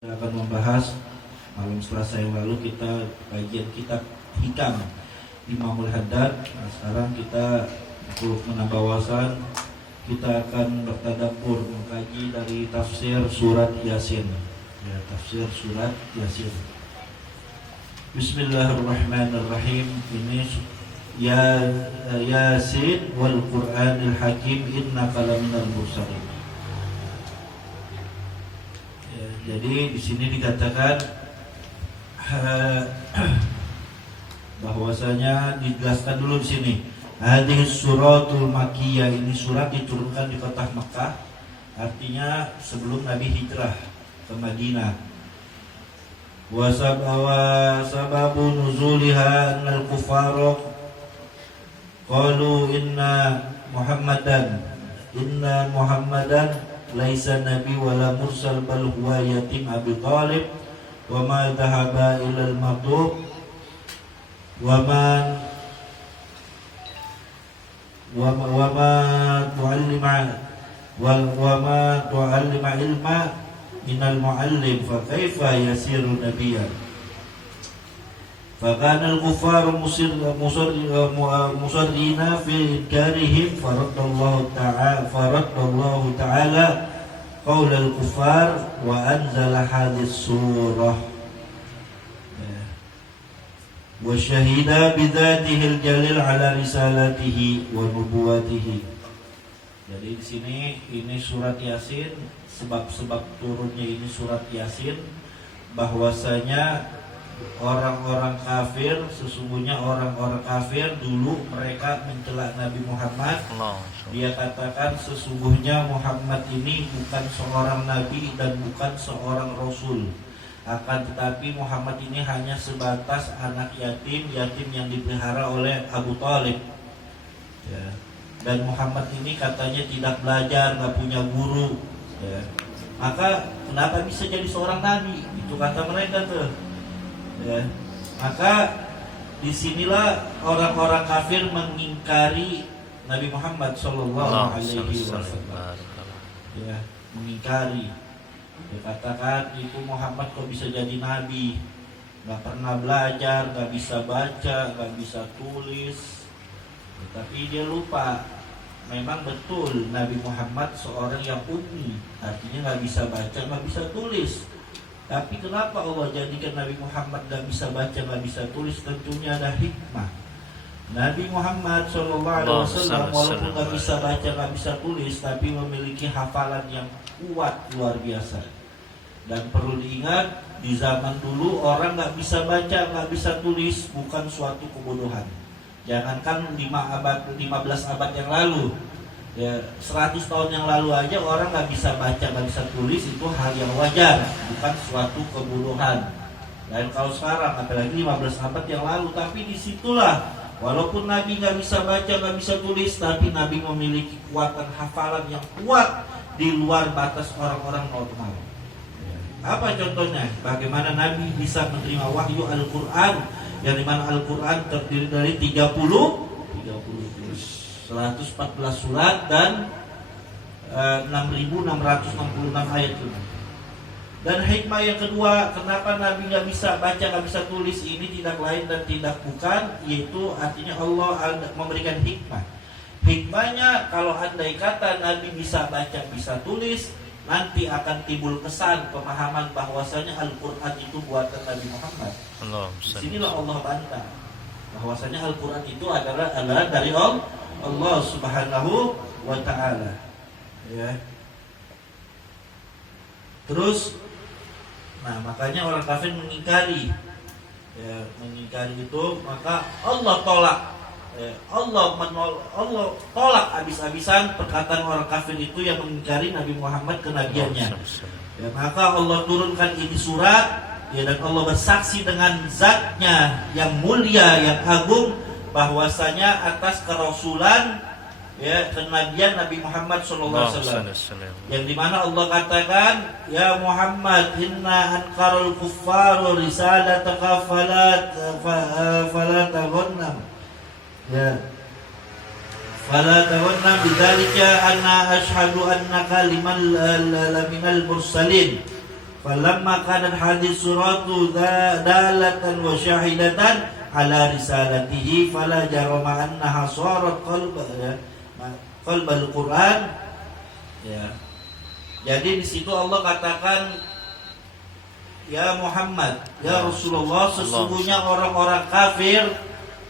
Kita akan membahas malam Selasa yang lalu kita kajian kitab Hikam Imamul Haddad. Nah, sekarang kita untuk menambah wawasan kita akan bertadabbur mengkaji dari tafsir surat Yasin. Ya, tafsir surat Yasin. Bismillahirrahmanirrahim. Ini ya Yasin wal Qur'anil Hakim innaka laminal mursalin. Jadi di sini dikatakan bahwasanya dijelaskan dulu di sini. Hadis suratul Makkiyah, ini surat diturunkan di kota Mekah, artinya sebelum Nabi hijrah ke Madinah. Wa sababu nuzuliha annal kuffara qalu inna Muhammadan laisa nabi wala mursal bal huwa yatim Abi Thalib wa ma dhahaba ila al-matub wa ma tu'allima ilma minal muallim fa kaifa yasiru nabiyyan fa kana al-kuffar musarrina fi inkarihim faradallahu ta'ala qaul al-kuffar wa anzala hadhihi surah wa syahida bidzatihi al-jalil ala risalatihi wa nubuwatihi. Jadi di sini ini surat Yasin, sebab-sebab turunnya ini surat Yasin bahwasanya orang-orang kafir, sesungguhnya orang-orang kafir dulu mereka mencela Nabi Muhammad. Dia katakan sesungguhnya Muhammad ini bukan seorang nabi dan bukan seorang rasul. Akan tetapi Muhammad ini hanya sebatas anak yatim yang dipelihara oleh Abu Thalib. Ya. Dan Muhammad ini katanya tidak belajar, nggak punya guru. Ya. Maka kenapa bisa jadi seorang nabi? Itu kata mereka tuh. Ya. Maka disinilah orang-orang kafir mengingkari Nabi Muhammad Sallallahu Alaihi Wasallam. Ya, mengingkari. Dikatakan itu Muhammad kok bisa jadi nabi? Gak pernah belajar, gak bisa baca, gak bisa tulis. Ya, tapi dia lupa. Memang betul Nabi Muhammad seorang yang ummi, artinya gak bisa baca, gak bisa tulis. Tapi kenapa Allah jadikan Nabi Muhammad gak bisa baca, gak bisa tulis? Tentunya ada hikmah. Nabi Muhammad SAW walaupun gak bisa baca, gak bisa tulis, tapi memiliki hafalan yang kuat luar biasa. Dan perlu diingat, di zaman dulu orang gak bisa baca, gak bisa tulis bukan suatu kebodohan. Jangankan 15 abad yang lalu, ya 100 tahun yang lalu aja orang gak bisa baca, gak bisa tulis, itu hal yang wajar, bukan suatu kebodohan. Dan kalau sekarang, apalagi 15 abad yang lalu, tapi disitulah walaupun Nabi gak bisa baca, gak bisa tulis, tapi Nabi memiliki kekuatan hafalan yang kuat di luar batas orang-orang normal. Apa contohnya? Bagaimana Nabi bisa menerima wahyu Al-Quran, yang dimana Al-Quran terdiri dari 114 surat dan 6.666 ayat itu. Dan hikmah yang kedua, kenapa Nabi gak bisa baca, gak bisa tulis, ini tidak lain dan tidak bukan, yaitu artinya Allah memberikan hikmah. Hikmahnya, kalau andai kata Nabi bisa baca, bisa tulis, nanti akan timbul kesan, pemahaman bahwasanya Al-Quran itu buatan Nabi Muhammad. Disinilah Allah bantah bahwasanya Al-Quran itu adalah dari Allah Subhanahu wa Ta'ala. Ya. Terus, nah makanya orang kafir mengingkari, ya, mengingkari itu, maka Allah tolak, ya, Allah tolak habis-habisan perkataan orang kafir itu yang mengingkari Nabi Muhammad kenabiannya. Ya, maka Allah turunkan ini surat, ya, dan Allah bersaksi dengan zatnya yang mulia, yang agung, bahwasanya atas kerasulan, ya, kenabian Nabi Muhammad SAW, yang dimana Allah katakan, ya Muhammad, inna anqarul kuffaru risalataka fala taghannam, ya, fala taghannam bidzalika anna ashhadu annaka liman laminal mursalin. falamma kanat hadhihi suratu dalatan wa syahidatan ala risalatihi fala jarama annaha sarat qalbal Quran. Ya. Jadi di situ Allah katakan, ya Muhammad, ya Rasulullah, sesungguhnya orang-orang kafir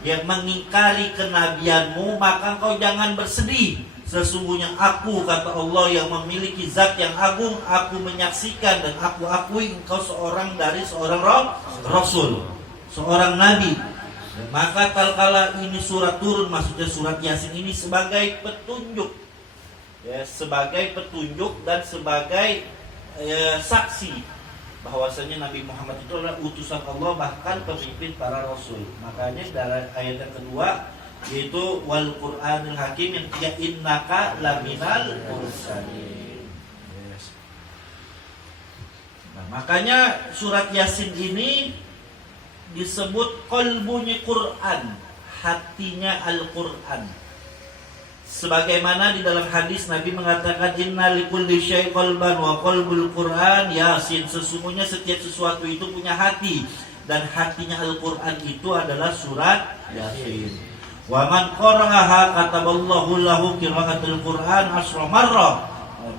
yang mengingkari kenabianmu, maka engkau jangan bersedih. Sesungguhnya aku, kata Allah, yang memiliki zat yang agung, aku menyaksikan dan aku akui engkau seorang dari seorang Rasul, seorang Nabi. Maka kalkala ini surat turun, maksudnya surat Yasin ini sebagai petunjuk, ya, sebagai petunjuk dan sebagai saksi bahwasanya Nabi Muhammad itu adalah utusan Allah, bahkan pemimpin para Rasul. Makanya dari ayat yang kedua, yaitu wal Qur'anil Hakim, yang ya innaka laminal mursalin. Yes. Nah, makanya surat Yasin ini disebut qalbunya Quran, hatinya Al-Quran. Sebagaimana di dalam hadis Nabi mengatakan, inna likulli syai' qalban wa qalbul Quran Yasin. Sesungguhnya setiap sesuatu itu punya hati, dan hatinya Al-Quran itu adalah surat Yasin. Wa man qara'aha kataballahu lahu qira'atul Quran asra marrah.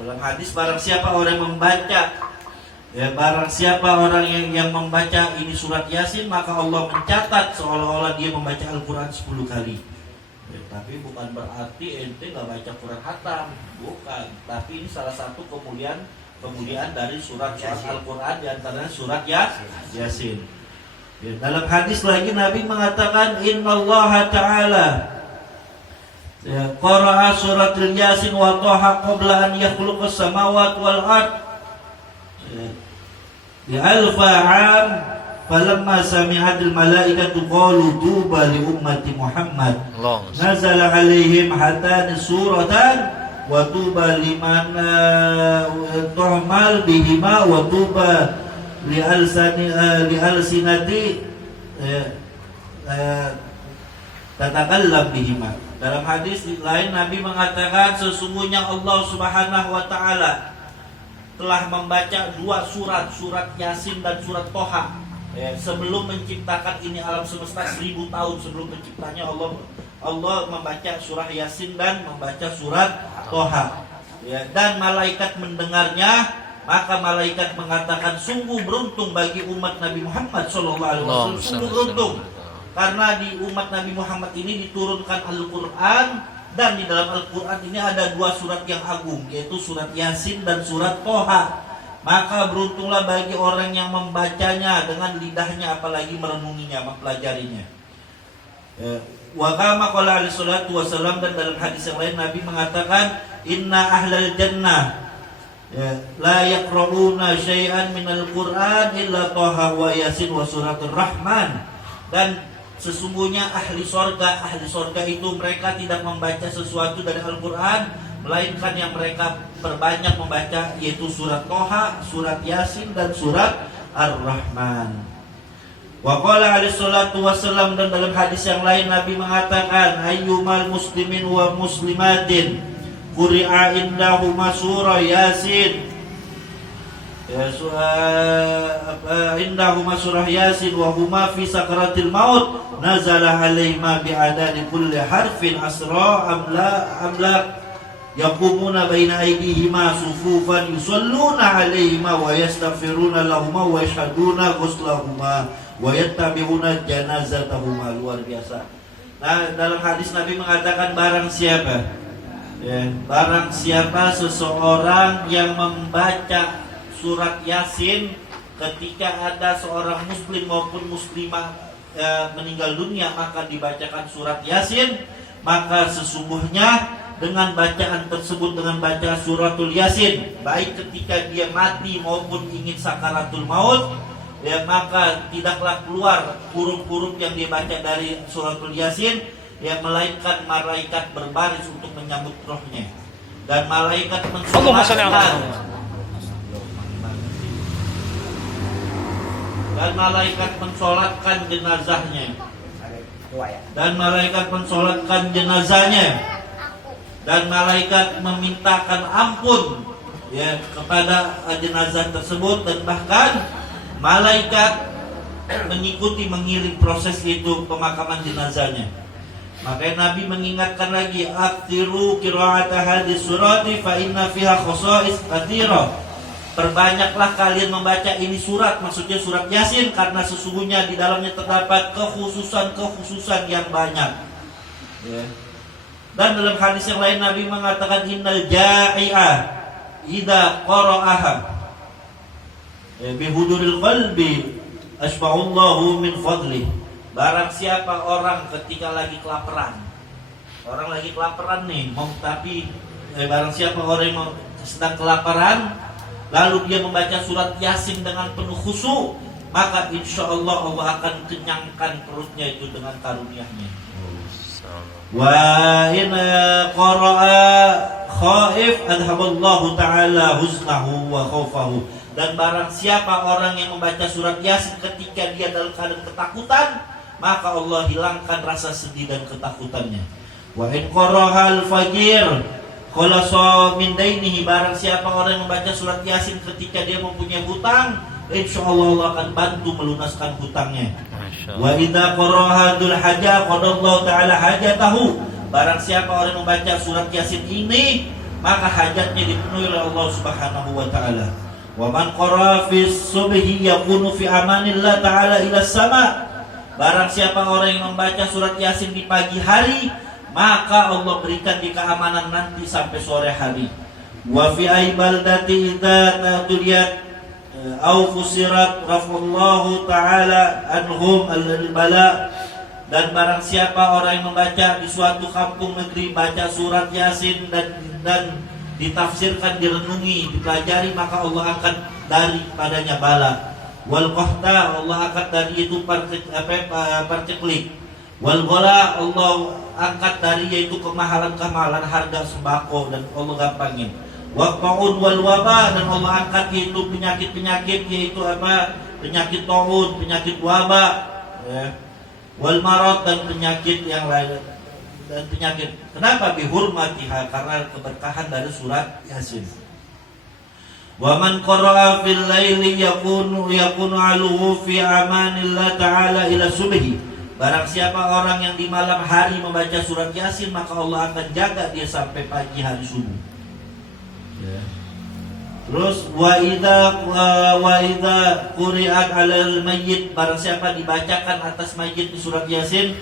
Dalam hadis, barang siapa orang yang membaca, ya, barang siapa orang yang membaca ini surat Yasin, maka Allah mencatat seolah-olah dia membaca Al-Quran 10 kali. Ya, tapi bukan berarti ente gak baca Quran khatam, bukan. Tapi ini salah satu kemuliaan dari surat-surat Al-Quran, diantaranya surat Yasin. Ya, dalam hadis lagi Nabi mengatakan, innallaha ta'ala ya, qara'a suratul Yasin wa taha qabla an yakhluqas samawati wal ard di alfa'am falamma sami'atil malaikatu qalu tuba li ummati Muhammad nazala alaihim hatani suratan wa tuba liman tuhmal bihima wa tuba li alsinati tatakallam bihima. Dalam hadis lain Nabi mengatakan, sesungguhnya Allah Subhanahu wa taala telah membaca 2 surat Yasin dan surat Toha. Sebelum menciptakan ini alam semesta 1000 tahun sebelum penciptanya, Allah membaca surah Yasin dan membaca surat Toha. Dan malaikat mendengarnya, maka malaikat mengatakan, sungguh beruntung bagi umat Nabi Muhammad SAW. Sungguh beruntung, karena di umat Nabi Muhammad ini diturunkan Al-Quran. Dan di dalam Al-Quran ini ada 2 surat yang agung, yaitu surat Yasin dan surat Toha. Maka beruntunglah bagi orang yang membacanya dengan lidahnya, apalagi merenunginya, mempelajarinya. Wa kama qala alaihi salatu wasallam, dan dalam hadis yang lain Nabi mengatakan, inna ahlal jannah la yaqra'una syai'an minal Qur'an illa Toha wa Yasin wa suratul Rahman. Dan sesungguhnya ahli sorga itu mereka tidak membaca sesuatu dari Al-Quran, melainkan yang mereka perbanyak membaca yaitu surat Toha, surat Yasin, dan surat Ar-Rahman. Wa qala alaihi salatu wassalam, dan dalam hadis yang lain Nabi mengatakan, ayyumal muslimin wa muslimatin quri'a indahuma surah Yasin indahuma surah Yasin wa huma fi sakratil maut nazala alaihima bi'adani kulli harfin asra amla yaqumuna baina aydihima sufufan yusalluna alaihima wa yastaghfiruna lahuma wa yashhaduna ghuslahuma wa yattabi'una janazatahuma. Luar biasa. Nah, dalam hadis Nabi mengatakan, barang siapa seseorang yang membaca surat Yasin ketika ada seorang muslim maupun muslimah meninggal dunia, maka dibacakan surat Yasin, maka sesungguhnya dengan bacaan tersebut, dengan baca suratul Yasin, baik ketika dia mati maupun ingin sakaratul maut, maka tidaklah keluar huruf-huruf yang dia baca dari suratul Yasin, melainkan malaikat berbaris untuk menyambut rohnya, dan malaikat mensolatkan jenazahnya, dan malaikat mensolatkan jenazahnya, dan malaikat memintakan ampun ya kepada jenazah tersebut, dan bahkan malaikat mengikuti mengiring proses itu pemakaman jenazahnya. Makanya Nabi mengingatkan lagi, aktiru qira'ata hadis surati fa inna fiha khosais katsira. Perbanyaklah kalian membaca ini surat, maksudnya surat Yasin, karena sesungguhnya di dalamnya terdapat kekhususan yang banyak. Ya. Dan dalam hadis yang lain Nabi mengatakan, innal ja'i'ah idza qara'aha bihuduril qalbi asba'allahu min fadlih. Barang siapa orang ketika lagi kelaparan, orang lagi kelaparan nih, barang siapa orang yang sedang kelaparan, lalu dia membaca surat Yasin dengan penuh khusyuk, maka insya Allah Allah akan kenyangkan perutnya itu dengan karunia-Nya. Wa in qara'a khaif adhaballahu ta'ala huznahu wa khaufahu. Dan barang siapa orang yang membaca surat Yasin ketika dia dalam keadaan ketakutan, maka Allah hilangkan rasa sedih dan ketakutannya. Wa in qara'al fajir khalasa min dainihi. Barang siapa orang yang membaca surat Yasin ketika dia mempunyai hutang, insyaallah Allah akan bantu melunaskan hutangnya. Wa idza qara'adul haja qadallahu ta'ala hajatahu. Barang siapa orang yang membaca surat Yasin ini, maka hajatnya dipenuhi oleh Allah Subhanahu wa taala. Wa man qara'a fi subhi yakunu fi amanillah ta'ala ila sama. Barang siapa orang yang membaca surat Yasin di pagi hari, maka Allah berikan di keamanan nanti sampai sore hari. Wa fi aibaldati idza tuliyat au fusirat rafallahu ta'ala anhum al-bala. Dan barang siapa orang yang membaca di suatu kampung negeri, baca surat Yasin dan ditafsirkan, direnungi, dipelajari, maka Allah akan dari padanya bala. Wal qahta, Allah angkat dari itu parceklik. Wal ghala, Allah angkat dari yaitu kemahalan harga sembako, dan Allah gampangin. Waqaun wal waba, dan Allah angkat yaitu penyakit yaitu penyakit taun, penyakit waba, ya. Wal marad, dan penyakit yang lain, dan penyakit. Kenapa? Bihurmatiha, karena keberkahan dari surat Yasin. Wa man qara'a fil laili yakunu aluhu fi amanillah ta'ala ila subhi. Barang siapa orang yang di malam hari membaca surat Yasin, maka Allah akan jaga dia sampai pagi hari subuh. Ya. Terus wa idza quri'at 'alal mayyit, barang siapa dibacakan atas mayit di surat Yasin,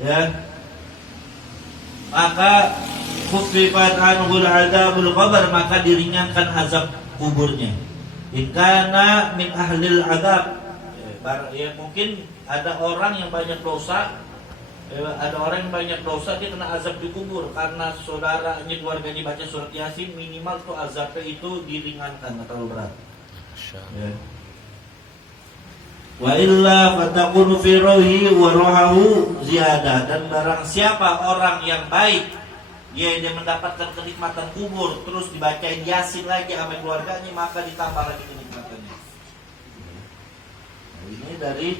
ya, maka khuffifat anhul 'adzabul qabr, maka diringankan azab kuburnya. In kana min ahlil adzab, ya mungkin ada orang yang banyak dosa, dia kena azab di kubur karena saudaranya, keluarganya baca surat Yasin, minimal tuh azabnya itu diringankan, nggak terlalu berat. Ya. Wa illa fatakunu fi ruhi wa ruhahu ziyadah. Dan barang siapa orang yang baik, dia mendapatkan kenikmatan kubur, terus dibacain Yasin lagi sama keluarganya, maka ditambah lagi kenikmatannya. Nah, ini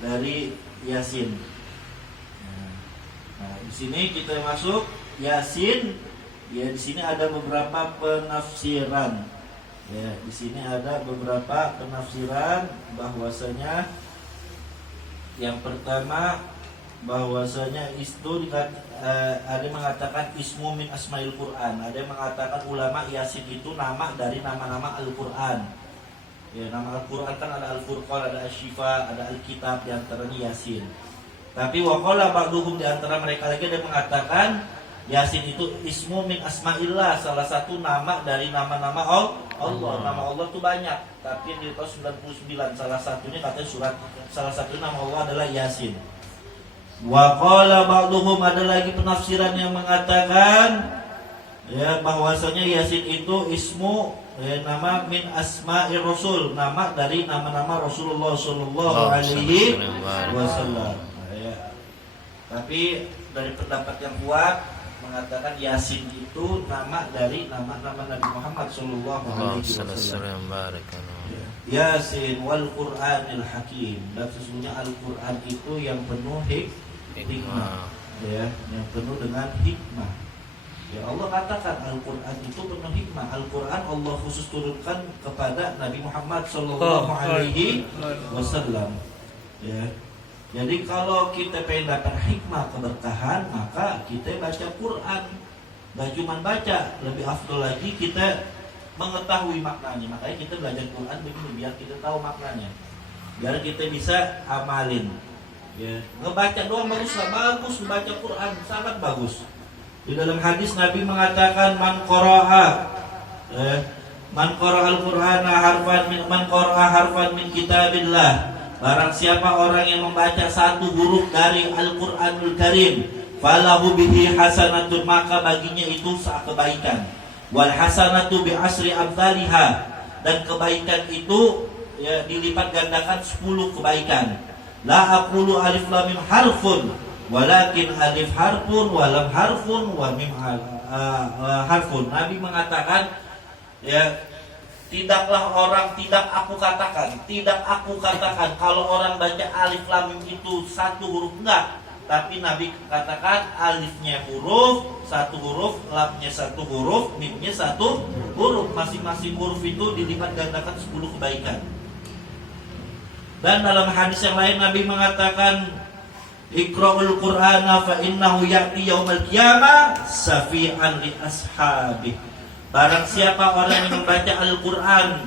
dari Yasin. Nah, di sini kita masuk Yasin. Ya, di sini ada beberapa penafsiran. Ya, di sini ada beberapa penafsiran, bahwasanya yang pertama, bahwasanya itu ada yang mengatakan ismu min asmail Quran, ada yang mengatakan ulama Yasin itu nama dari nama-nama Al-Quran. Ya, nama Al-Quran kan ada Al-Furqan, ada Asy-Syifa, ada Al-Kitab, di antaranya Yasin. Tapi waqala ba'duhum, di antara mereka lagi ada yang mengatakan Yasin itu ismu min asmaillah, salah satu nama dari nama-nama Allah. Nama Allah itu banyak, tapi di tahun 99 salah satunya katanya salah satu nama Allah adalah Yasin. Wa qala ba'dhum, ada lagi penafsiran yang mengatakan ya bahwasanya Yasin itu ismu, nama min asma'ir rasul, nama dari nama-nama Rasulullah sallallahu alaihi wasallam. Ya. Tapi dari pendapat yang kuat mengatakan Yasin itu nama dari nama-nama Nabi Muhammad sallallahu alaihi wasallam. Yasin wal Qur'anil Hakim, dan sesungguhnya Al-Qur'an itu yang penuh hikmah, ya, yang penuh dengan hikmah. Ya Allah katakan Al-Quran itu penuh hikmah. Al-Quran Allah khusus turunkan kepada Nabi Muhammad Sallallahu Alaihi Wasallam. Ya. Jadi kalau kita pengen dapat hikmah keberkahan, maka kita baca Quran. Gak cuma baca, lebih afdol lagi kita mengetahui maknanya. Makanya kita belajar Quran begini biar kita tahu maknanya, biar kita bisa amalin. Ya, ngebaca doang bagus membaca Quran sangat bagus. Di dalam hadis Nabi mengatakan man qara'a al-Qur'ana harfan min kitabillah. Barang siapa orang yang membaca satu huruf dari Al-Qur'anul Karim, falahu bihi hasanatun, maka baginya itu kebaikan. Wal hasanatu bi asri amsalha, dan kebaikan itu ya dilipat gandakan 10 kebaikan. La aqulu alif lam mim harfun, walakin alif harfun wa lam harfun wa mim harfun. Nabi mengatakan ya, tidak aku katakan kalau orang baca alif lam mim itu satu huruf, enggak. Tapi Nabi katakan alifnya huruf, satu huruf, lamnya satu huruf, mimnya satu huruf. Masing-masing huruf itu dilipat gandakan 10 kebaikan. Dan dalam hadis yang lain Nabi mengatakan Iqra'ul Qur'ana fa innahu ya'ti yaumal qiyamah safi'an li ashabih. Barang siapa orang yang membaca Al-Quran,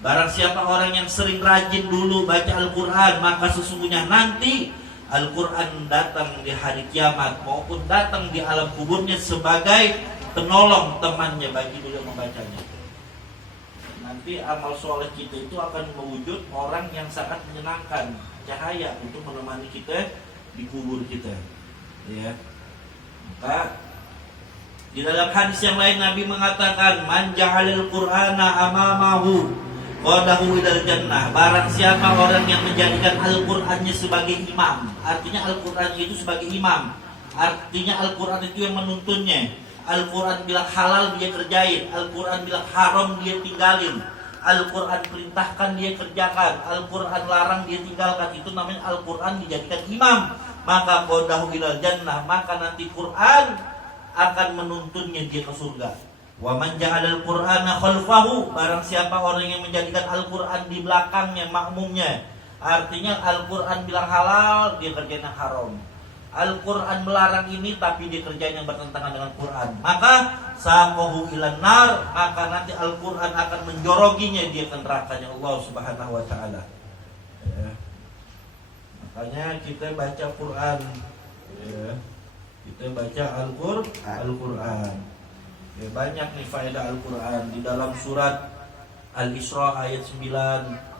barang siapa orang yang sering rajin dulu baca Al-Quran, maka sesungguhnya nanti Al-Quran datang di hari kiamat maupun datang di alam kuburnya sebagai penolong temannya bagi beliau membacanya. Nanti amal soleh kita itu akan mewujud orang yang sangat menyenangkan, cahaya untuk menemani kita di kubur kita. Ya. Maka di dalam hadis yang lain Nabi mengatakan man ja'alal Qur'ana amamahu qadahu ilal jannah. Barang siapa orang yang menjadikan Al-Qur'annya sebagai imam. Artinya Al-Qur'an itu sebagai imam. Artinya Al-Qur'an itu yang menuntunnya. Al-Qur'an bilang halal dia kerjain, Al-Qur'an bilang haram dia tinggalin, Al-Qur'an perintahkan dia kerjakan, Al-Qur'an larang dia tinggalkan. Itu namanya Al-Qur'an dijadikan imam. Maka qadahu ilal jannah, maka nanti Qur'an akan menuntunnya dia ke surga. Wa man ja'alal Qur'ana khalfahu, barang siapa orang yang menjadikan Al-Qur'an di belakangnya, makmumnya. Artinya Al-Qur'an bilang halal, dia kerjain yang haram. Al-Qur'an melarang ini tapi dia kerjain yang bertentangan dengan Qur'an. Maka saqahu ilan nar, maka nanti Al-Qur'an akan menjoroginya dia ke nerakanya Allah Subhanahu wa taala. Ya. Makanya kita baca Qur'an. Ya. Kita baca Al-Qur'an. Ya, banyak nih faedah Al-Qur'an di dalam surat Al-Isra ayat 9.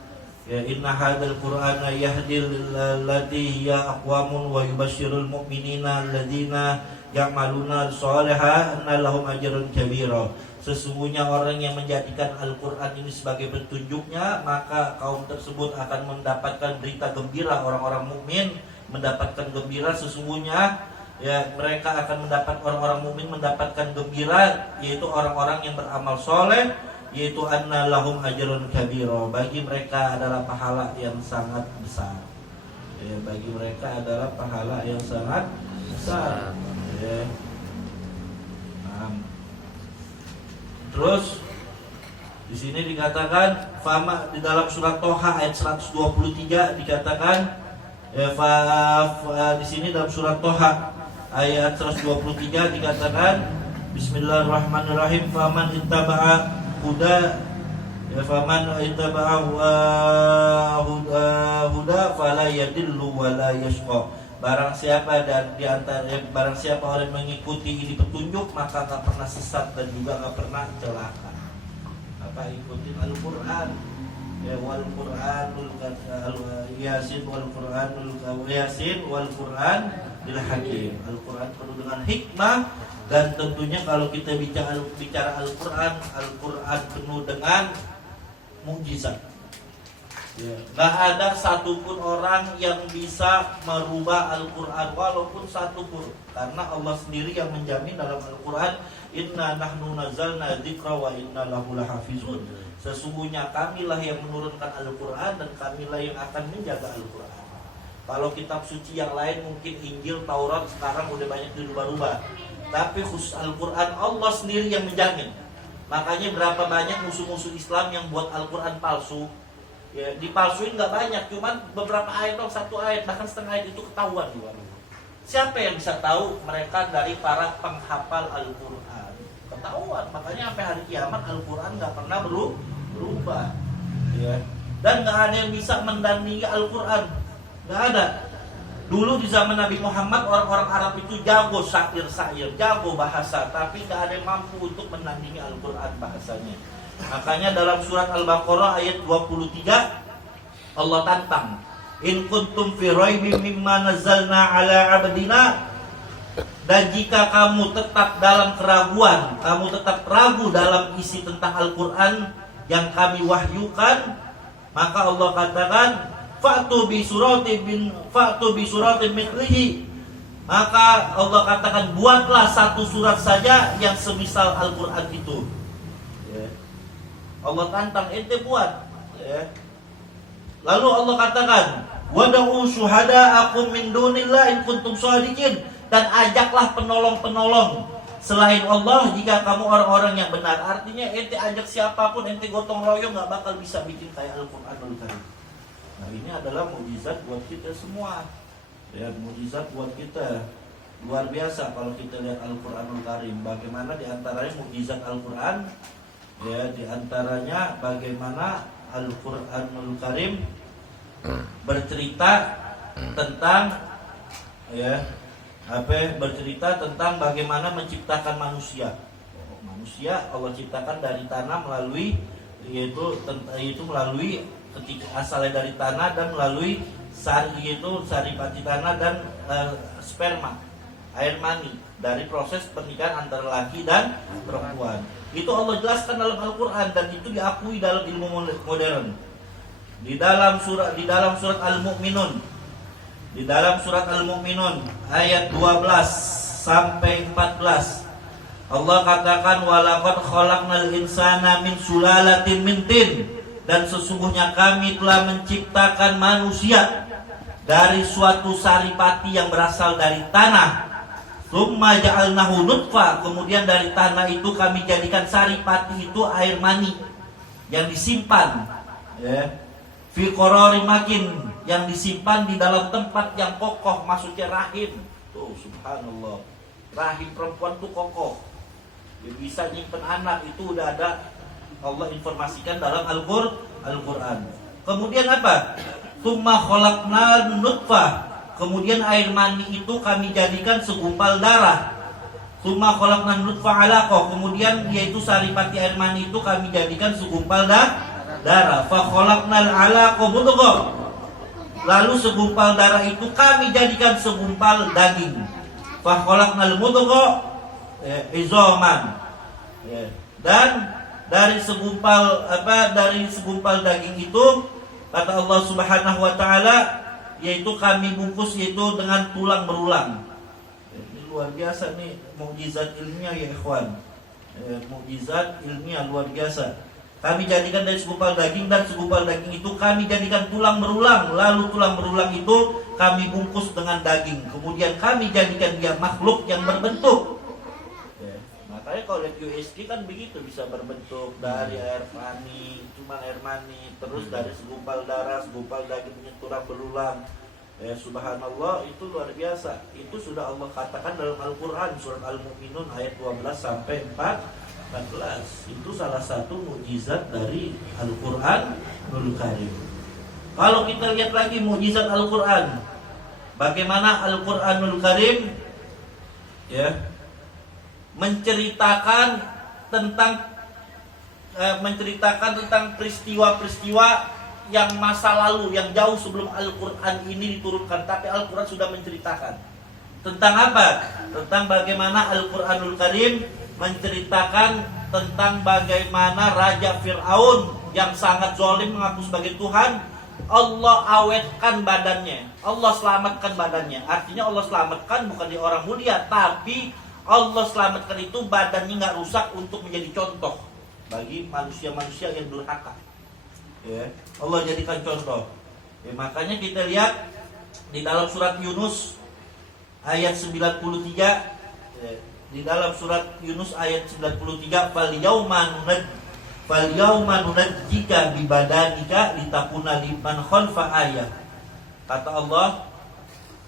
Ya inna hadzal Qur'ana yahdil lillati hiya aqwamun wa yubasyshirul mu'minina alladzina ya'maluna shalihat anna lahum ajrun kabira. Sesungguhnya orang yang menjadikan Al-Qur'an ini sebagai petunjuknya, maka kaum tersebut akan mendapatkan berita gembira. Orang-orang mukmin mendapatkan gembira, sesungguhnya ya mereka akan mendapat, orang-orang mukmin mendapatkan gembira, yaitu orang-orang yang beramal soleh, yaitu anna lahum ajrun kabira, bagi mereka adalah pahala yang sangat besar. Ya, bagi mereka adalah pahala yang sangat besar. Ya. Nah. Terus di sini dikatakan fama, di dalam surat Toha ayat 123 dikatakan ya, di sini dalam surat Toha ayat 123 dikatakan Bismillahirrahmanirrahim faman ittaba'a huda ya faman ittaba'a huda fala yadillu wala yashqa. Barang siapa dan di antara barang siapa orang mengikuti ini petunjuk, maka tak pernah sesat dan juga tak pernah celaka. Apa ikutin Al-Qur'an. Ya wal Qur'anul Yasin wal Qur'an bil hakim. Al-Qur'an penuh dengan hikmah, dan tentunya kalau kita bicara Al-Qur'an penuh dengan mukjizat. Ya, gak ada satupun orang yang bisa merubah Al-Qur'an walaupun satu huruf, karena Allah sendiri yang menjamin dalam Al-Qur'an inna nahnu nazzalna dzikra wa inna lahu lahafizun. Sesungguhnya kamilah yang menurunkan Al-Qur'an dan kamilah yang akan menjaga Al-Qur'an. Kalau kitab suci yang lain mungkin Injil, Taurat sekarang udah banyak dirubah-rubah. Tapi khusus Al-Quran Allah sendiri yang menjamin. Makanya berapa banyak musuh-musuh Islam yang buat Al-Quran palsu. Ya, dipalsuin nggak banyak, cuman beberapa ayat atau satu ayat, bahkan setengah ayat itu ketahuan. Siapa yang bisa tahu? Mereka dari para penghafal Al-Quran. Ketahuan, makanya sampai hari kiamat Al-Quran nggak pernah berubah. Ya. Dan nggak ada yang bisa mendandingi Al-Quran, nggak ada. Dulu di zaman Nabi Muhammad orang-orang Arab itu jago syair, jago bahasa, tapi nggak ada yang mampu untuk menandingi Al-Quran bahasanya. Makanya dalam surat Al-Baqarah ayat 23 Allah tantang, in kuntum fi raibin mimma nazzalna ala abdina, dan jika kamu tetap dalam keraguan, kamu tetap ragu dalam isi tentang Al-Quran yang kami wahyukan, maka Allah katakan fa'tu bi suratin mithlihi, maka Allah katakan buatlah satu surat saja yang semisal Al-Quran itu. Ya. Allah tantang ente buat. Ya. Lalu Allah katakan wad'u syuhada'akum min dunillah in kuntum shadiqin, dan ajaklah penolong-penolong selain Allah jika kamu orang-orang yang benar. Artinya ente ajak siapapun, ente gotong royong nggak bakal bisa bikin kayak Al-Quranul Karim. Nah ini adalah mukjizat buat kita semua. Ya, mukjizat buat kita. Luar biasa kalau kita lihat Al-Quranul Karim. Bagaimana diantaranya mukjizat Al-Quran? Ya, diantaranya bagaimana Al-Quranul Karim bercerita tentang bercerita tentang bagaimana menciptakan manusia. Manusia Allah ciptakan dari tanah melalui yaitu melalui ketika asalnya dari tanah dan melalui saripati tanah dan sperma, air mani, dari proses pernikahan antara laki dan perempuan. Itu Allah jelaskan dalam Al-Quran dan itu diakui dalam ilmu modern. Di dalam surat Al-Mu'minun, di dalam surat Al-Mu'minun ayat 12 sampai 14 Allah katakan walaqad khalaqnal insana min sulalatin min tin, dan sesungguhnya kami telah menciptakan manusia dari suatu saripati yang berasal dari tanah. Tsumma ja'alnahu nutfah, kemudian dari tanah itu kami jadikan saripati itu air mani yang disimpan, ya, fi qararin makin, yang disimpan di dalam tempat yang kokoh, maksudnya rahim. Tuh subhanallah, rahim perempuan tuh kokoh, dia bisa nyimpen anak. Itu udah ada Allah informasikan dalam Al-Quran. Kemudian apa? Tsumma khalaqnal nutfah, kemudian air mani itu kami jadikan segumpal darah. Tsumma khalaqnal nutfah alaqah, kemudian yaitu saripati air mani itu kami jadikan segumpal darah. Fa khalaqnal alaqah mudghah, lalu segumpal darah itu kami jadikan segumpal daging. Fa khalaqnal mudghah izaman, dan dari segumpal daging itu kata Allah Subhanahu wa taala, yaitu kami bungkus yaitu dengan tulang berulang. Ini luar biasa nih mukjizat ilmiah ya ikhwan. Mukjizat ilmiah luar biasa. Kami jadikan dari segumpal daging, dan segumpal daging itu kami jadikan tulang berulang, lalu tulang berulang itu kami bungkus dengan daging, kemudian kami jadikan dia makhluk yang berbentuk. Makanya kalau lihat USG kan begitu, bisa berbentuk dari air mani, cuma air mani, terus dari segumpal darah, segumpal daging, tulang berulang. Subhanallah, itu luar biasa. Itu sudah Allah katakan dalam Al-Quran surat Al-Mu'minun ayat 12 sampai 14. Itu salah satu mukjizat dari Al-Quranul Karim. Kalau kita lihat lagi mukjizat Al-Quran, bagaimana Al-Quranul Karim menceritakan tentang peristiwa-peristiwa yang masa lalu, yang jauh sebelum Al-Quran ini diturunkan, tapi Al-Quran sudah menceritakan tentang apa? Tentang bagaimana Al-Quranul Karim menceritakan tentang bagaimana Raja Fir'aun yang sangat zalim mengaku sebagai Tuhan, Allah awetkan badannya, Allah selamatkan badannya. Artinya Allah selamatkan bukan di orang mulia, tapi Allah selamatkan itu badannya nggak rusak untuk menjadi contoh bagi manusia-manusia yang durhaka. Allah jadikan contoh. Makanya kita lihat di dalam surat Yunus ayat 93, di dalam surat Yunus ayat 93, fal yauma nunajjika bi badanika litakuna liman khalfa ayah. Kata Allah,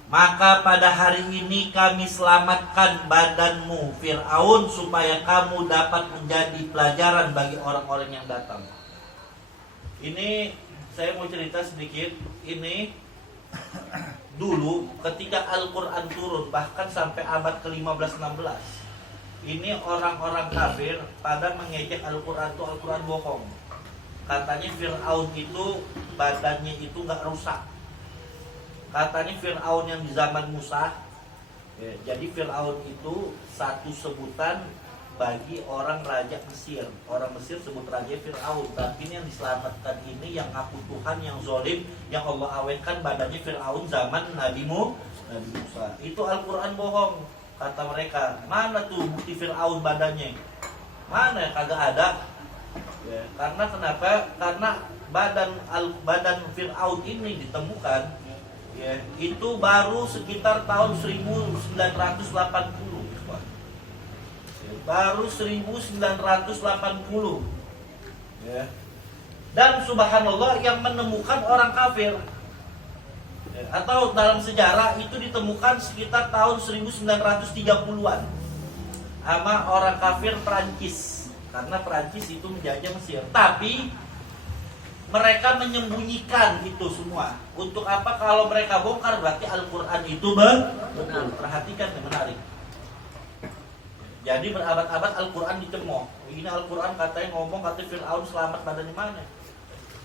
maka pada hari ini kami selamatkan badanmu Fir'aun supaya kamu dapat menjadi pelajaran bagi orang-orang yang datang. Ini saya mau cerita sedikit. Ini dulu ketika Al-Quran turun, bahkan sampai abad ke-15-16, ini orang-orang kafir pada mengejek Al-Quran itu Al-Quran bohong. Katanya Fir'aun itu badannya itu gak rusak. Katanya Fir'aun yang di zaman Musa, jadi Fir'aun itu satu sebutan bagi orang raja Mesir. Orang Mesir sebut raja Fir'aun. Tapi ini yang diselamatkan ini yang aku Tuhan, yang zolim, yang Allah awetkan badannya Fir'aun zaman Nabi Musa. Itu Al-Quran bohong. Kata mereka, mana tuh bukti Fir'aun badannya? Mana? Kagak ada. Karena kenapa? Karena badan Fir'aun ini ditemukan itu baru sekitar tahun 1980. Baru 1980. Dan subhanallah yang menemukan orang kafir. Atau dalam sejarah itu ditemukan sekitar tahun 1930-an sama orang kafir Perancis. Karena Perancis itu menjajah Mesir. Tapi mereka menyembunyikan itu semua. Untuk apa? Kalau mereka bongkar berarti Al-Quran itu betul. Perhatikan yang menarik. Jadi berabad-abad Al-Quran dicemooh. Ini Al-Quran katanya ngomong, katanya Fir'aun selamat badannya mana.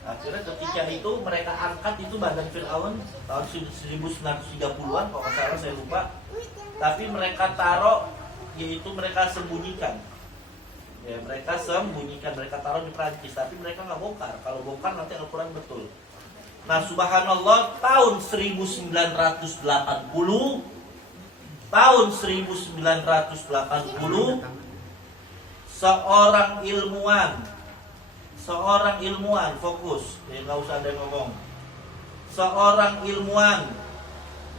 Akhirnya ketika itu mereka angkat itu badan Fir'aun tahun 1930-an, kalau nggak salah saya lupa. Tapi mereka taruh, yaitu mereka sembunyikan. Mereka sembunyikan, mereka taruh di Prancis, tapi mereka nggak bongkar. Kalau bongkar nanti Al-Quran betul. Nah subhanallah, tahun 1980, seorang ilmuwan fokus, nggak usah ada yang ngomong. Seorang ilmuwan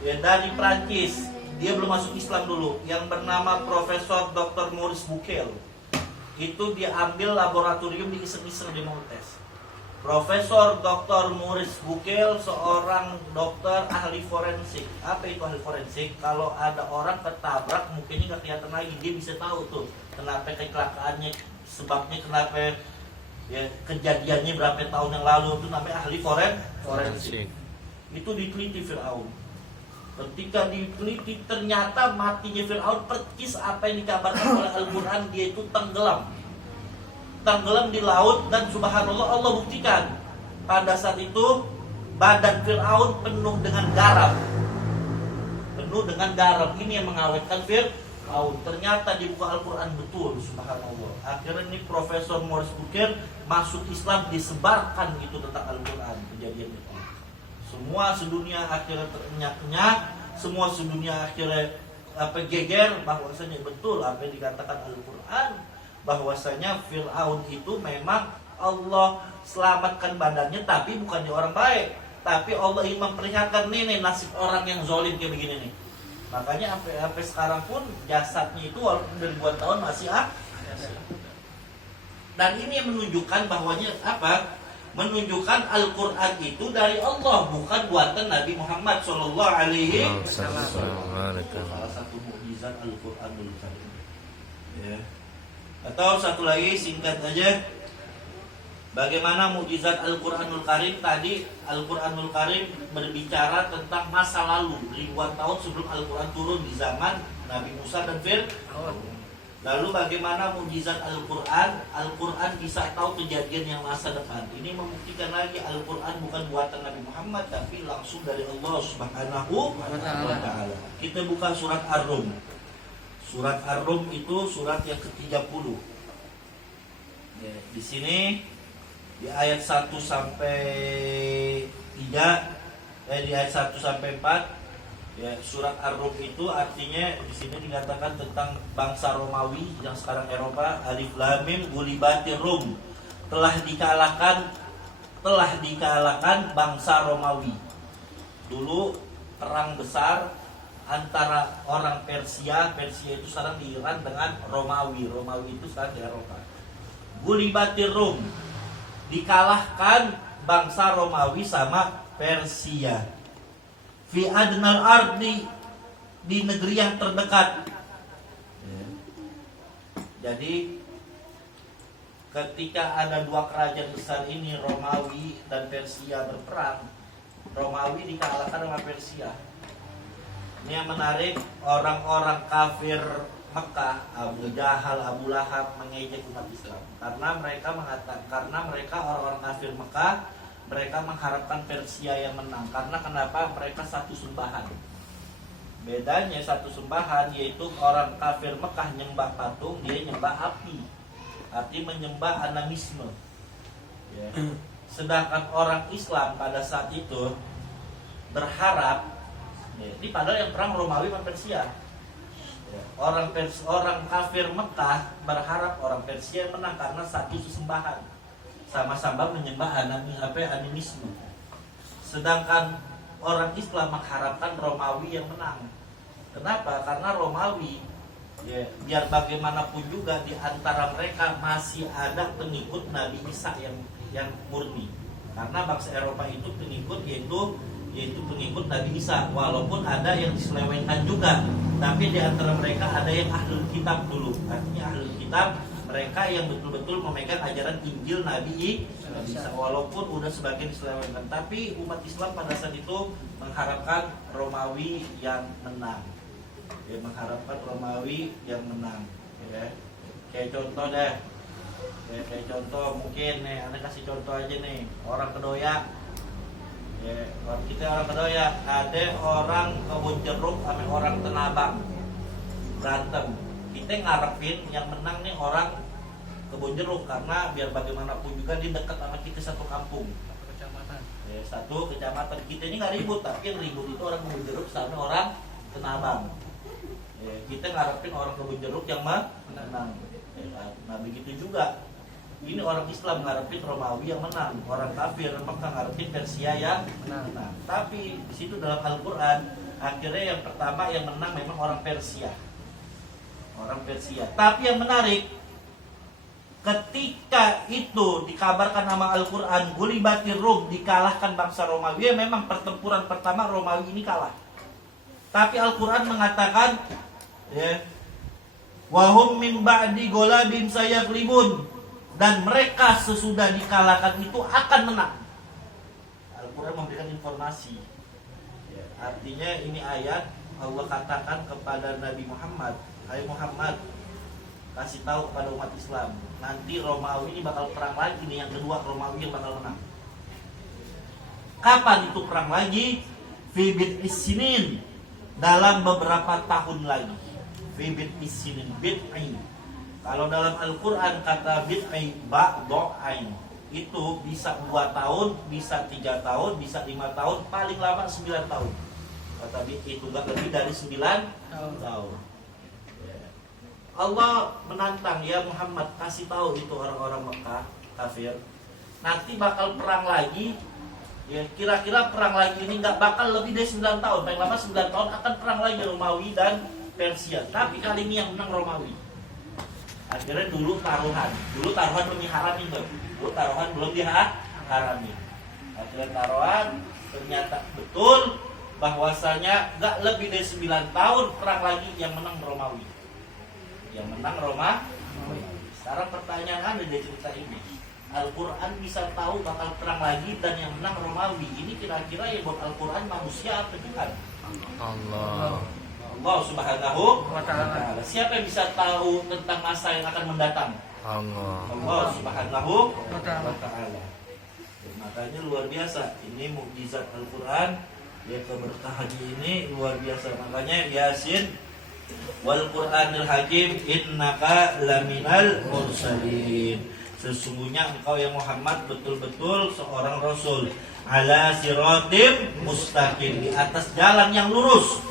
dari Prancis, dia belum masuk Islam dulu, yang bernama Profesor Dr. Maurice Bucaille. Itu dia ambil laboratorium, di iseng-iseng dia mau tes. Profesor Dr. Maurice Bucaille seorang dokter ahli forensik. Apa itu ahli forensik? Kalau ada orang ketabrak, mukanya nggak kelihatan lagi, dia bisa tahu tuh kenapa kecelakaannya, sebabnya kenapa, kejadiannya berapa tahun yang lalu. Itu namanya ahli forensik. Itu diteliti Fir'aun. Ketika diteliti ternyata matinya Fir'aun persis apa yang dikabarkan oleh Al-Quran. Dia itu tenggelam di laut. Dan subhanallah Allah buktikan pada saat itu badan Fir'aun penuh dengan garam. Ini yang mengawetkan Fir'aun. Ternyata dibuka Al-Quran betul, subhanallah. Akhirnya ini Profesor Maurice Bucaille masuk Islam, disebarkan itu tentang Al-Quran, kejadian itu. Semua sedunia akhirnya terenyak-enyak, semua sedunia akhirnya geger bahwasanya betul apa yang dikatakan Al-Quran, bahwasanya Fir'aun itu memang Allah selamatkan badannya, tapi bukan di orang baik, tapi Allah ingin memperlihatkan nih nasib orang yang zalim kayak begini nih. Makanya sampai sekarang pun jasadnya itu walaupun ribuan tahun masih dan ini yang menunjukkan bahwanya apa? Menunjukkan Al-Quran itu dari Allah, bukan buatan Nabi Muhammad SAW. Salah satu mukjizat Al-Quranul Karim. Atau satu lagi singkat aja, bagaimana mukjizat Al-Quranul Karim. Tadi Al-Quranul Karim berbicara tentang masa lalu, ribuan tahun sebelum Al-Quran turun di zaman Nabi Musa dan Fir'aun. Lalu bagaimana mukjizat Al-Quran? Al-Quran bisa tahu kejadian yang masa depan. Ini membuktikan lagi Al-Quran bukan buatan Nabi Muhammad, tapi langsung dari Allah Subhanahu wa Ta'ala. Kita buka surat Ar-Rum. Surat Ar-Rum itu surat yang ke-30. Di sini di ayat 1 sampai 3, di ayat 1 sampai 4. Surat Ar-Rum itu artinya di sini dikatakan tentang bangsa Romawi yang sekarang Eropa. Alif Lam Mim gulibatir Rum, telah dikalahkan bangsa Romawi. Dulu perang besar antara orang Persia itu sekarang di Iran, dengan Romawi itu sekarang di Eropa. Gulibatir Rum, dikalahkan bangsa Romawi sama Persia. Fi adnal ardi, di negeri yang terdekat. Jadi ketika ada dua kerajaan besar ini, Romawi dan Persia, berperang, Romawi dikalahkan sama Persia. Ini yang menarik, orang-orang kafir Mekah, Abu Jahal, Abu Lahab, mengejek umat Islam karena mereka orang-orang kafir Mekah, mereka mengharapkan Persia yang menang. Karena kenapa? Mereka satu sembahan. Bedanya satu sembahan, yaitu orang kafir Mekah nyembah patung, dia nyembah api, arti menyembah animisme. Ya. Sedangkan orang Islam pada saat itu berharap, ya, ini padahal yang perang Romawi dan Persia. Ya. Orang kafir Mekah berharap orang Persia menang karena satu sesembahan, sama-sama menyembah animisme. Sedangkan orang Islam mengharapkan Romawi yang menang. Kenapa? Karena Romawi, ya, biar bagaimanapun juga di antara mereka masih ada pengikut Nabi Isa yang murni. Karena bangsa Eropa itu pengikut, yaitu pengikut Nabi Isa, walaupun ada yang diselewengkan juga. Tapi di antara mereka ada yang ahlul kitab dulu. Artinya ahlul kitab, mereka yang betul-betul memegang ajaran Injil Nabi Isa, walaupun udah sebagian diselewengkan. Tapi umat Islam pada saat itu mengharapkan Romawi yang menang. Ya, mengharapkan Romawi yang menang. Ya. Kayak contoh deh. Kayak contoh mungkin nih, Anda kasih contoh aja nih, orang Kedoya. Ya, kita orang Kedoya, ada orang Kebun Jeruk sama orang Tenabang berantem. Kita ngarepin yang menang nih orang Kebun Jeruk, karena biar bagaimanapun juga dia dekat sama kita satu kampung, satu kecamatan. Ya, satu kecamatan. Kita ini nggak ribut, tapi yang ribut itu orang Kebun Jeruk sama orang Tenabang. Ya, kita ngarepin orang Kebun Jeruk yang menang. Ya, nah begitu juga. Ini orang Islam ngarepin Romawi yang menang, orang kafir Mekah ngarepin Persia yang menang. Tapi di situ dalam Al-Quran akhirnya yang pertama yang menang memang orang Persia. Tapi yang menarik, ketika itu dikabarkan nama Al-Quran, Gulibatir Rum, dikalahkan bangsa Romawi. Ya, memang pertempuran pertama Romawi ini kalah. Tapi Al-Quran mengatakan, ya, wahum min ba'di golabin sayaglibun, dan mereka sesudah dikalahkan itu akan menang. Al-Quran memberikan informasi. Ya, artinya ini ayat Allah katakan kepada Nabi Muhammad, hai Muhammad, kasih tahu kepada umat Islam, nanti Romawi ini bakal perang lagi nih, yang kedua Romawi yang bakal menang. Kapan itu perang lagi? Fi bid'i sinin, dalam beberapa tahun lagi. Fi bid'i sinin, bid'i. Kalau dalam Al-Quran kata bid'i ba'do'ain, itu bisa 2 tahun, bisa 3 tahun, bisa 5 tahun, paling lama 9 tahun. Kata bid'i itu gak lebih dari 9 tahun. Allah menantang, ya Muhammad, kasih tahu itu orang-orang Mekah kafir, nanti bakal perang lagi. Ya, kira-kira perang lagi ini nggak bakal lebih dari 9 tahun, paling lama 9 tahun akan perang lagi Romawi dan Persia. Tapi kali ini yang menang Romawi. Akhirnya dulu taruhan belum diharamin tuh. Dulu taruhan belum diharamin. Akhirnya taruhan, ternyata betul bahwasanya nggak lebih dari 9 tahun perang lagi yang menang Romawi. Yang menang Romawi. Sekarang pertanyaan Anda dari cerita ini, Al-Quran bisa tahu bakal perang lagi dan yang menang Romawi. Ini kira-kira yang buat Al-Quran manusia apa Tuhan? Allah Subhanahu wa ta'ala. Siapa yang bisa tahu tentang masa yang akan mendatang? Allah Subhanahu wa ta'ala. Makanya luar biasa. Ini mukjizat Al-Quran. Ya, keberkahan ini luar biasa. Makanya Yasin, wal Qur'anil Hakim, innaka laminal mursalin. Sesungguhnya engkau ya Muhammad betul-betul seorang Rasul. Ala siratim mustaqim, di atas jalan yang lurus.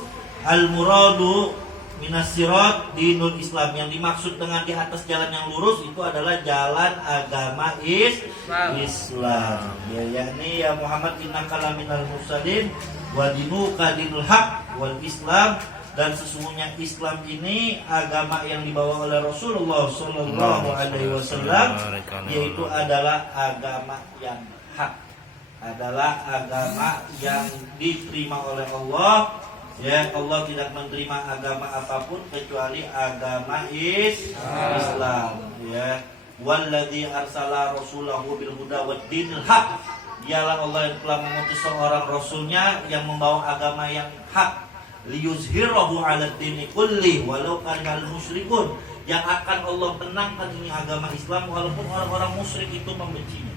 Al-muradu minas sirat dinul Islam. Yang dimaksud dengan di atas jalan yang lurus itu adalah jalan agama Islam. Ya, yakni ya Muhammad innaka laminal mursalin wa dinuka dinul haq wal Islam, dan sesungguhnya Islam ini agama yang dibawa oleh Rasulullah Sallallahu Alaihi Wasallam, yaitu adalah agama yang hak, adalah agama yang diterima oleh Allah. Ya, Allah tidak menerima agama apapun kecuali agama Islam. Ya, walladzi arsala rasulahu bil huda wad dinil haq. Dialah Allah yang telah mengutus seorang rasulnya yang membawa agama yang hak, liyuzhirahu 'ala dini kulli walau kanal musyrikun, yang akan Allah tenangkan ini agama Islam walaupun orang-orang musyrik itu membencinya.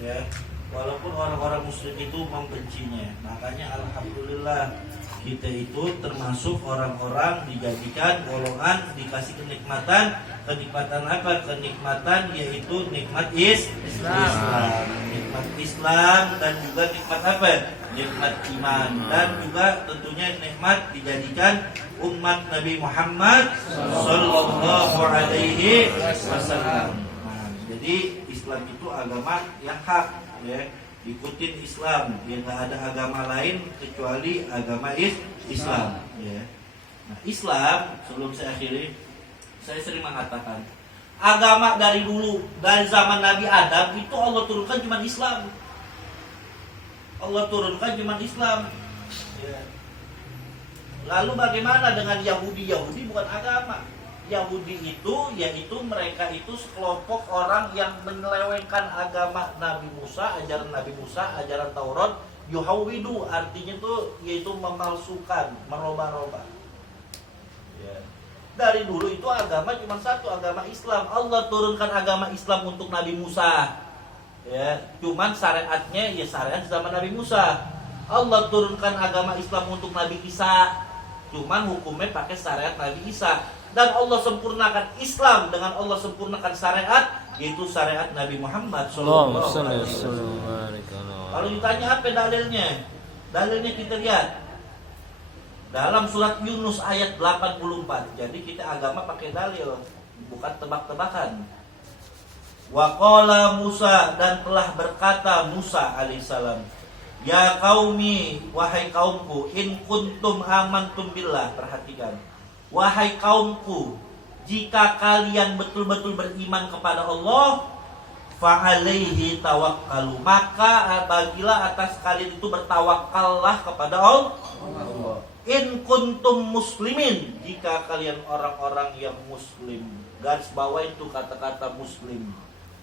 Ya, walaupun orang-orang musyrik itu membencinya. Makanya alhamdulillah kita itu termasuk orang-orang dijadikan golongan, dikasih kenikmatan apa? Kenikmatan yaitu nikmat Islam. Nikmat Islam dan juga nikmat apa? Nikmat iman, dan juga tentunya nikmat dijadikan umat Nabi Muhammad Sallallahu Alaihi Wasallam. Jadi Islam itu agama yang hak, ya. Ikutin Islam, ya, nggak ada agama lain kecuali agama Islam. Ya. Nah, Islam, sebelum saya akhiri, saya sering mengatakan agama dari dulu, dari zaman Nabi Adam itu Allah turunkan cuma Islam. Allah turunkan cuma Islam. Ya. Lalu bagaimana dengan Yahudi? Yahudi bukan agama. Yahudi itu, yaitu mereka itu sekelompok orang yang menyelewengkan agama Nabi Musa, ajaran Nabi Musa, ajaran Taurat. Yuhawidu artinya itu yaitu memalsukan, merubah-rubah. Ya. Dari dulu itu agama cuma satu, agama Islam. Allah turunkan agama Islam untuk Nabi Musa. Ya, cuman syariatnya ya syariat zaman Nabi Musa. Allah turunkan agama Islam untuk Nabi Isa, cuman hukumnya pakai syariat Nabi Isa. Dan Allah sempurnakan Islam dengan Allah sempurnakan syariat, yaitu syariat Nabi Muhammad Sallallahu Alaihi Wasallam. Kalau ditanya apa dalilnya? Dalilnya kita lihat dalam surat Yunus ayat 84. Jadi kita agama pakai dalil, bukan tebak-tebakan. Wa qala Musa, dan telah berkata Musa alaihissalam, ya qaumi, wahai kaumku, in kuntum amantum billah. Perhatikan, wahai kaumku, jika kalian betul-betul beriman kepada Allah, fa'alaihi tawakkalu, maka bagilah atas kalian itu bertawakallah kepada Allah. In kuntum muslimin, jika kalian orang-orang yang muslim. Garis bawah itu kata-kata muslim.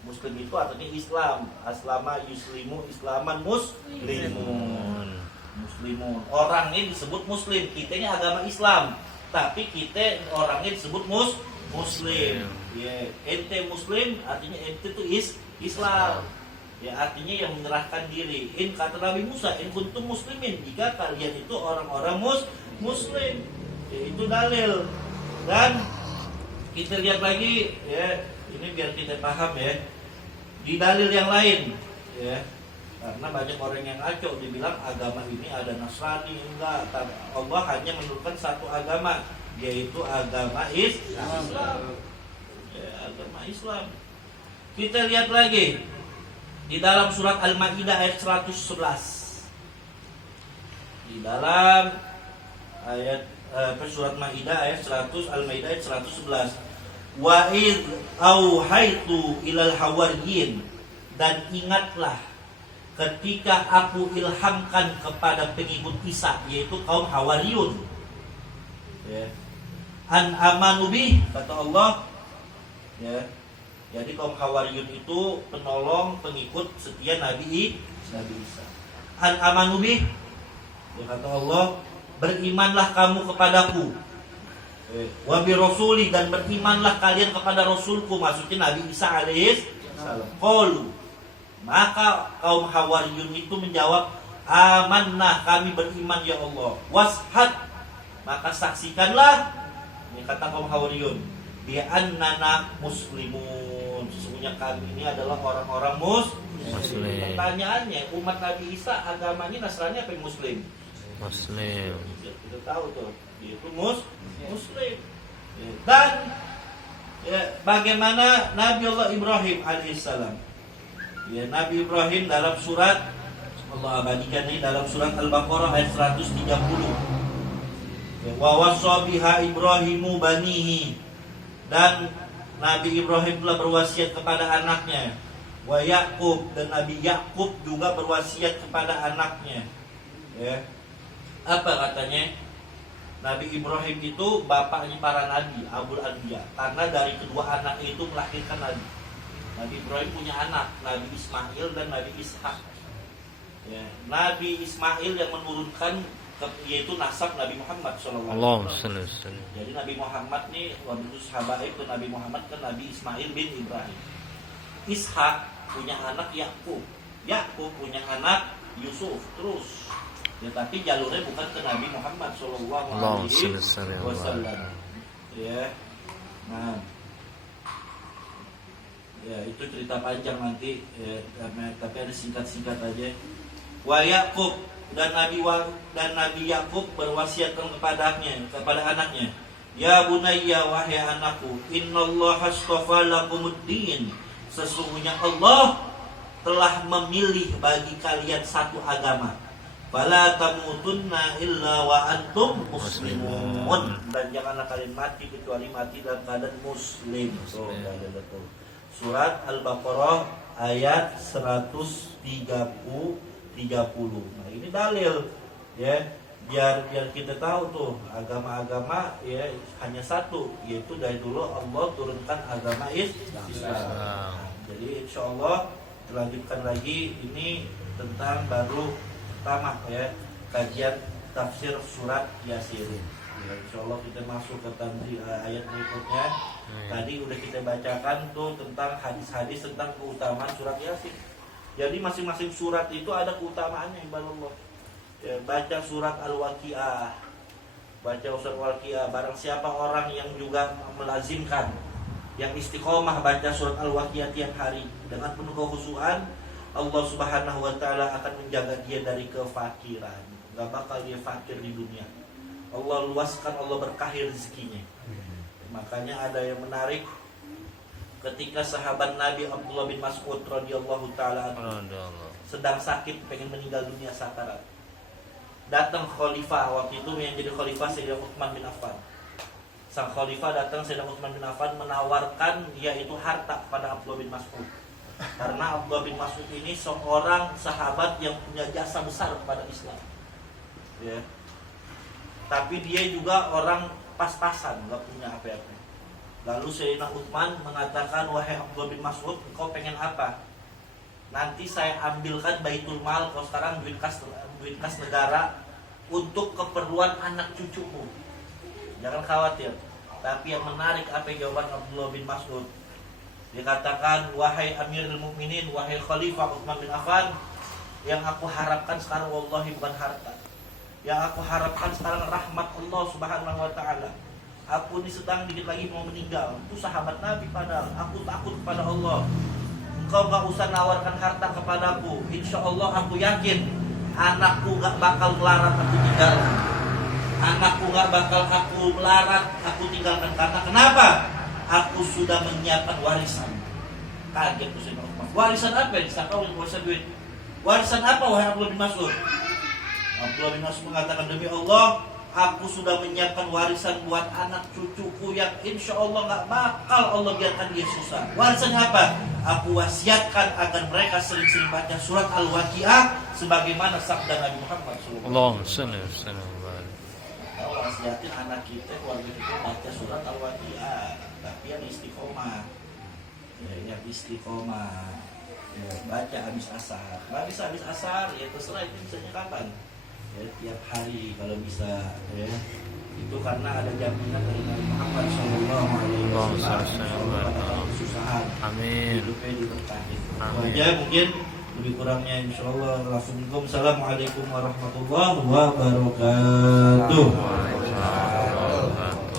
Muslim itu artinya Islam. Aslama yuslimu, islaman muslimun. Muslimun. Orangnya disebut muslim. Kitanya agama Islam, tapi kita orangnya disebut muslim. Ya, ente muslim artinya ente itu Islam. Ya, artinya yang menyerahkan diri. In kata Nabi Musa, in kuntum muslimin, jika kalian itu orang-orang muslim. Ya, itu dalil. Dan kita lihat lagi, ya, ini biar kita paham ya. Di dalil yang lain, ya. Karena banyak orang yang ngaco, dibilang agama ini ada Nasrani, enggak. Allah hanya menurunkan satu agama, yaitu agama Islam. Ya, agama Islam. Kita lihat lagi di dalam surat Al-Maidah ayat 111. Di dalam ayat surat Maidah ayat 100, Al-Maidah ayat 111. Wa id auhaitu ilal hawariyin, dan ingatlah ketika aku ilhamkan kepada pengikut Isa, yaitu kaum Hawariyun, ya, an amanu bih, kata Allah, ya. Jadi kaum Hawariyun itu penolong, pengikut setia Nabi Isa. An amanu bih, ya, kata Allah, berimanlah kamu kepadaku. Wa bi rasuli, dan berimanlah kalian kepada rasulku, maksudnya Nabi Isa alaihi salam. Qalu, maka kaum Hawariyun itu menjawab, amanna, kami beriman ya Allah. Washad, maka saksikanlah, ini kata kaum Hawariyun, bi annana muslimun, sesungguhnya kami ini adalah orang-orang muslim. Pertanyaannya, umat Nabi Isa agamanya Nasrani apa Muslim? Muslim. Kita tahu tuh, dia itu Muslim. Ya, dan ya, bagaimana Nabi Allah Ibrahim alaihissalam. Ya, Nabi Ibrahim dalam surat Allah abadikan ini dalam surat Al-Baqarah ayat 130. Ya, wa wassa biha Ibrahimu banihi, dan Nabi Ibrahim telah berwasiat kepada anaknya. Wa Yakub, dan Nabi Yakub juga berwasiat kepada anaknya. Ya. Apa katanya? Nabi Ibrahim itu bapaknya para nabi, Abul Anbiya, karena dari kedua anaknya itu melahirkan nabi. Nabi Ibrahim punya anak, Nabi Ismail dan Nabi Ishak. Ya. Nabi Ismail yang menurunkan yaitu nasab Nabi Muhammad SAW. Jadi Nabi Muhammad nih, waktu sahabat itu Nabi Muhammad kan Nabi Ismail bin Ibrahim. Ishak punya anak Yakub, Yakub punya anak Yusuf, terus. Ya, tapi jalurnya bukan ke Nabi Muhammad SAW. Ya, nah, ya itu cerita panjang nanti. Ya, tapi ada singkat-singkat aja. Wa Yakub, dan Nabi Yakub berwasiatkan kepada anaknya, ya bunayya, wahai anakku, innallaha astafa lakumuddin, sesungguhnya Allah telah memilih bagi kalian satu agama. Fala tamutunna illa wa antum muslimun, dan janganlah kalian mati kecuali mati dalam keadaan muslim. Surat Al-Baqarah ayat 130. Nah, ini dalil ya, biar kita tahu tuh agama-agama ya hanya satu, yaitu dari dulu Allah turunkan agama Islam. Jadi insya Allah lanjutkan lagi ini tentang baru pertama ya, kajian tafsir surat Yasin. Ya, insya Allah kita masuk ke ayat berikutnya. Tadi udah kita bacakan tuh tentang hadis-hadis tentang keutamaan surat Yasin. Jadi masing-masing surat itu ada keutamaannya, Allah. Ya, baca surat Al-Waqiah, barang siapa orang yang juga melazimkan, yang istiqomah baca surat Al-Waqiah tiap hari dengan penuh kekhusyuan, Allah Subhanahu wa taala akan menjaga dia dari kefakiran. Gak bakal dia fakir di dunia. Allah luaskan, Allah berkahi rezekinya. Makanya ada yang menarik ketika sahabat Nabi Abdullah bin Mas'ud radhiyallahu taala sedang sakit, pengen meninggal dunia sakarat. Datang khalifah waktu itu yang jadi khalifah Sayyidina Utsman bin Affan. Sang khalifah datang, Sayyidina Utsman bin Affan menawarkan yaitu harta pada Abdullah bin Mas'ud. Karena Abdullah bin Mas'ud ini seorang sahabat yang punya jasa besar kepada Islam. Ya. Tapi dia juga orang pas-pasan, enggak punya apa-apa. Lalu Sayyidina Utsman mengatakan, wahai Abdullah bin Mas'ud, engkau pengen apa? Nanti saya ambilkan baitul mal, kalau sekarang duit kas negara, untuk keperluan anak cucumu. Jangan khawatir. Tapi yang menarik apa jawaban Abdullah bin Mas'ud? Dikatakan, wahai Amirul Mukminin, wahai Khalifah Utsman bin Affan, yang aku harapkan sekarang wallahi bukan harta. Yang aku harapkan sekarang rahmat Allah Subhanahu wa taala. Aku ini sedang dikit lagi mau meninggal. Itu sahabat Nabi padahal. Aku takut kepada Allah. Engkau gak usah nawarkan harta kepadaku. Insya Allah aku yakin anakku gak bakal melarat aku tinggalkan. Anakku gak bakal aku melarat aku tinggalkan. Karena kenapa? Aku sudah menyiapkan warisan. Kaget tuh saya. Warisan apa yang disangka warisan duit? Warisan apa wahai Abdullah bin Mas'ud? Abdullah bin Mas'ud mengatakan, demi Allah, aku sudah menyiapkan warisan buat anak cucuku yang insya Allah gak bakal Allah biarkan dia susah. Warisannya apa? Aku wasiatkan agar mereka sering-sering baca surat Al-Waqiah sebagaimana sabda Nabi Muhammad SAW. Kita wasiatin anak kita, keluarga kita baca surat Al-Waqiah, tapi yang istiqomah. Ya, yang istiqomah. Ya, baca habis asar. Habis asar, ya terserah itu misalnya kapan. Ya, tiap hari kalau bisa ya. Itu karena ada jaminan dari Nabi Muhammad SAW. Kesusahan. Amin. Hidupnya diberkahi. Aja mungkin lebih kurangnya insyaallah. Assalamualaikum warahmatullahi wabarakatuh.